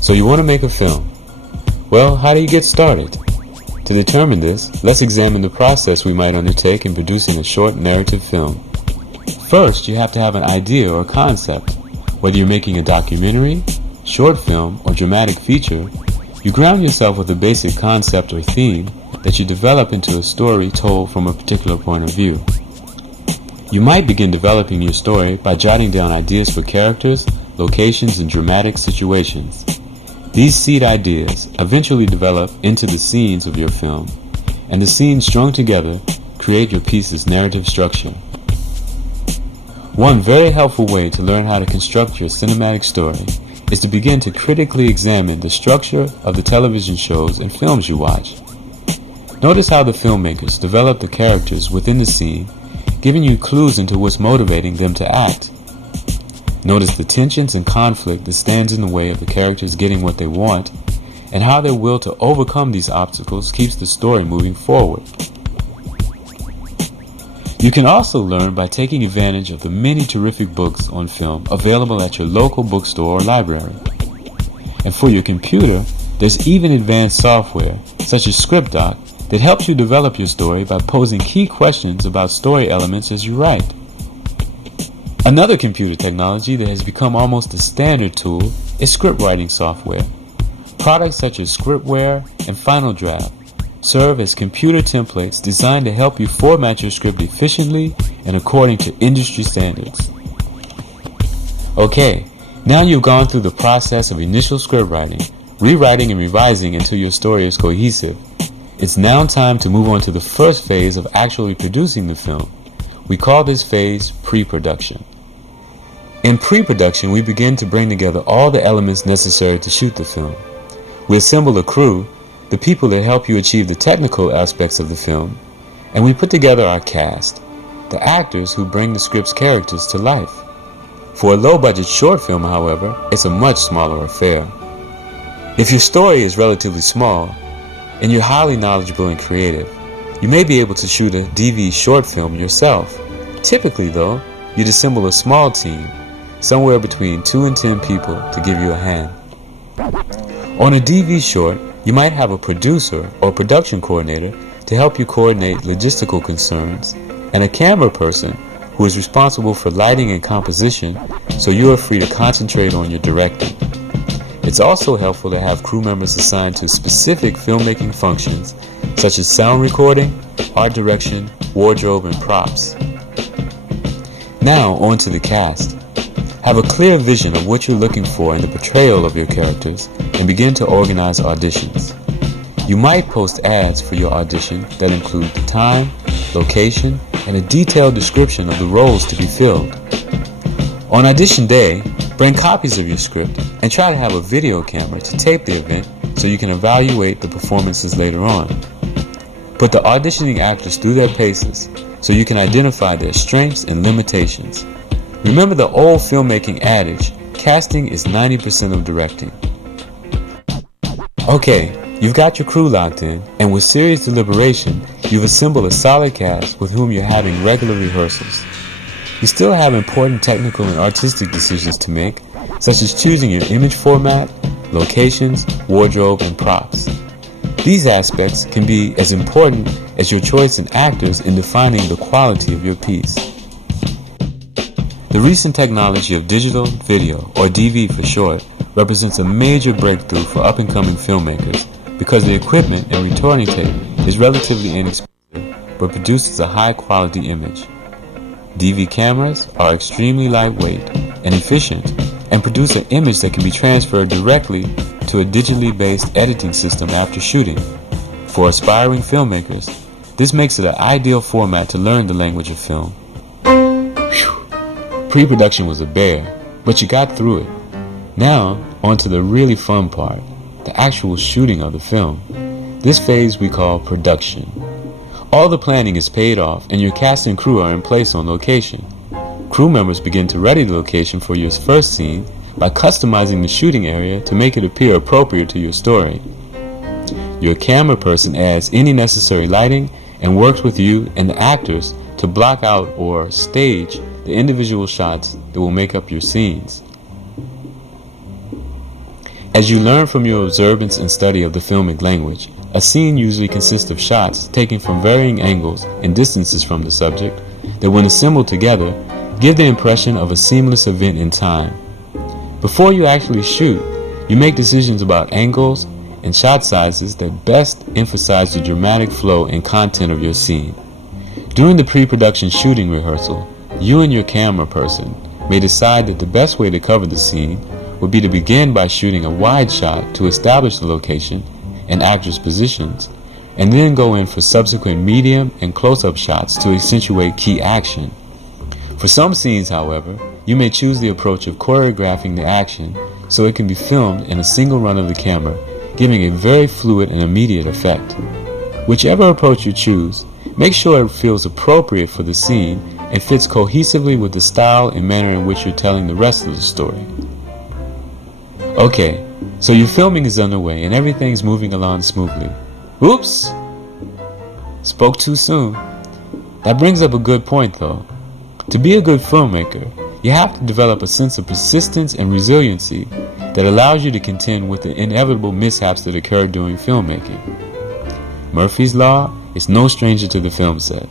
So you want to make a film. Well, how do you get started? To determine this, let's examine the process we might undertake in producing a short narrative film. First, you have to have an idea or concept. Whether you're making a documentary, short film, or dramatic feature, you ground yourself with a basic concept or theme that you develop into a story told from a particular point of view. You might begin developing your story by jotting down ideas for characters, locations, and dramatic situations. These seed ideas eventually develop into the scenes of your film, and the scenes strung together create your piece's narrative structure. One very helpful way to learn how to construct your cinematic story is to begin to critically examine the structure of the television shows and films you watch. Notice how the filmmakers develop the characters within the scene, giving you clues into what's motivating them to act. Notice the tensions and conflict that stands in the way of the characters getting what they want, and how their will to overcome these obstacles keeps the story moving forward. You can also learn by taking advantage of the many terrific books on film available at your local bookstore or library. And for your computer, there's even advanced software, such as ScriptDoc, that helps you develop your story by posing key questions about story elements as you write. Another computer technology that has become almost a standard tool is script writing software. Products such as Scriptware and Final Draft serve as computer templates designed to help you format your script efficiently and according to industry standards. Okay, now you've gone through the process of initial script writing, rewriting and revising until your story is cohesive. It's now time to move on to the first phase of actually producing the film. We call this phase pre-production. In pre-production, we begin to bring together all the elements necessary to shoot the film. We assemble a crew, the people that help you achieve the technical aspects of the film, and we put together our cast, the actors who bring the script's characters to life. For a low-budget short film, however, it's a much smaller affair. If your story is relatively small, and you're highly knowledgeable and creative, you may be able to shoot a DV short film yourself. Typically, though, you'd assemble a small team, somewhere between 2 and 10 people, to give you a hand. On a DV short, you might have a producer or production coordinator to help you coordinate logistical concerns, and a camera person who is responsible for lighting and composition, so you are free to concentrate on your directing. It's also helpful to have crew members assigned to specific filmmaking functions, such as sound recording, art direction, wardrobe, and props. Now, on to the cast. Have a clear vision of what you're looking for in the portrayal of your characters and begin to organize auditions. You might post ads for your audition that include the time, location, and a detailed description of the roles to be filled. On audition day, bring copies of your script and try to have a video camera to tape the event so you can evaluate the performances later on. Put the auditioning actors through their paces so you can identify their strengths and limitations. Remember the old filmmaking adage, casting is 90% of directing. Okay, you've got your crew locked in, and with serious deliberation, you've assembled a solid cast with whom you're having regular rehearsals. You still have important technical and artistic decisions to make, such as choosing your image format, locations, wardrobe, and props. These aspects can be as important as your choice in actors in defining the quality of your piece. The recent technology of digital video, or DV for short, represents a major breakthrough for up-and-coming filmmakers because the equipment and recording tape is relatively inexpensive but produces a high-quality image. DV cameras are extremely lightweight and efficient and produce an image that can be transferred directly to a digitally based editing system after shooting. For aspiring filmmakers, this makes it an ideal format to learn the language of film. Pre-production was a bear, but you got through it. Now, on to the really fun part, the actual shooting of the film. This phase we call production. All the planning is paid off and your cast and crew are in place on location. Crew members begin to ready the location for your first scene by customizing the shooting area to make it appear appropriate to your story. Your camera person adds any necessary lighting and works with you and the actors to block out or stage the individual shots that will make up your scenes. As you learn from your observance and study of the filmic language, a scene usually consists of shots taken from varying angles and distances from the subject that, when assembled together, give the impression of a seamless event in time. Before you actually shoot, you make decisions about angles and shot sizes that best emphasize the dramatic flow and content of your scene. During the pre-production shooting rehearsal, you and your camera person may decide that the best way to cover the scene would be to begin by shooting a wide shot to establish the location and actors' positions, and then go in for subsequent medium and close-up shots to accentuate key action. For some scenes, however, you may choose the approach of choreographing the action so it can be filmed in a single run of the camera, giving a very fluid and immediate effect. Whichever approach you choose, make sure it feels appropriate for the scene and fits cohesively with the style and manner in which you're telling the rest of the story. Okay, so your filming is underway and everything's moving along smoothly. Oops! Spoke too soon. That brings up a good point though. To be a good filmmaker, you have to develop a sense of persistence and resiliency that allows you to contend with the inevitable mishaps that occur during filmmaking. Murphy's Law is no stranger to the film set.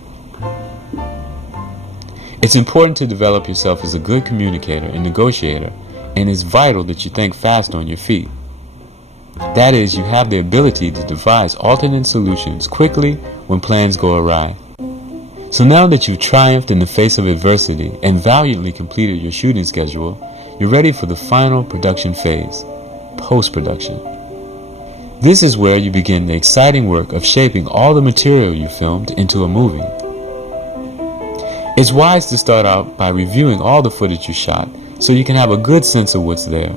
It's important to develop yourself as a good communicator and negotiator, and it's vital that you think fast on your feet. That is, you have the ability to devise alternate solutions quickly when plans go awry. So now that you've triumphed in the face of adversity and valiantly completed your shooting schedule, you're ready for the final production phase, post-production. This is where you begin the exciting work of shaping all the material you filmed into a movie. It's wise to start out by reviewing all the footage you shot so you can have a good sense of what's there.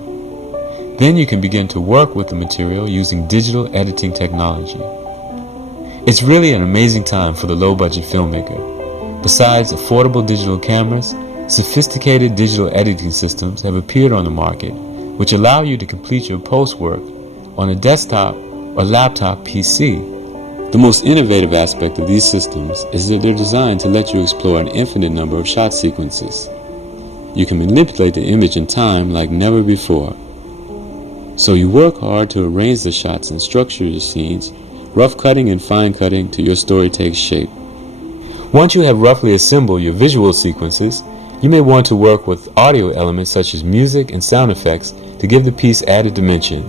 Then you can begin to work with the material using digital editing technology. It's really an amazing time for the low-budget filmmaker. Besides affordable digital cameras, sophisticated digital editing systems have appeared on the market, which allow you to complete your post-work on a desktop or laptop PC. The most innovative aspect of these systems is that they're designed to let you explore an infinite number of shot sequences. You can manipulate the image in time like never before. So you work hard to arrange the shots and structure your scenes, rough cutting and fine cutting till your story takes shape. Once you have roughly assembled your visual sequences, you may want to work with audio elements such as music and sound effects to give the piece added dimension.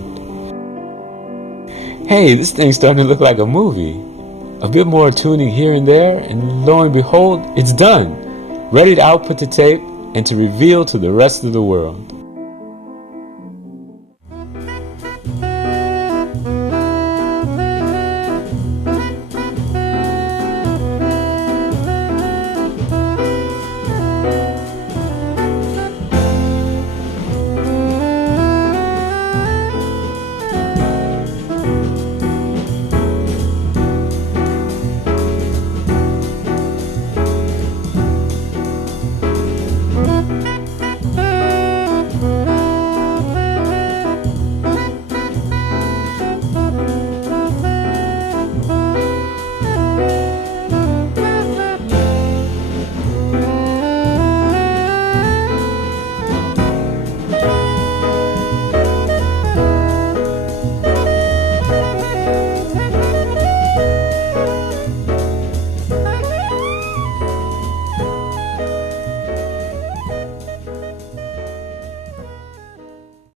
Hey, this thing's starting to look like a movie. A bit more tuning here and there, and lo and behold, it's done. Ready to output the tape and to reveal to the rest of the world.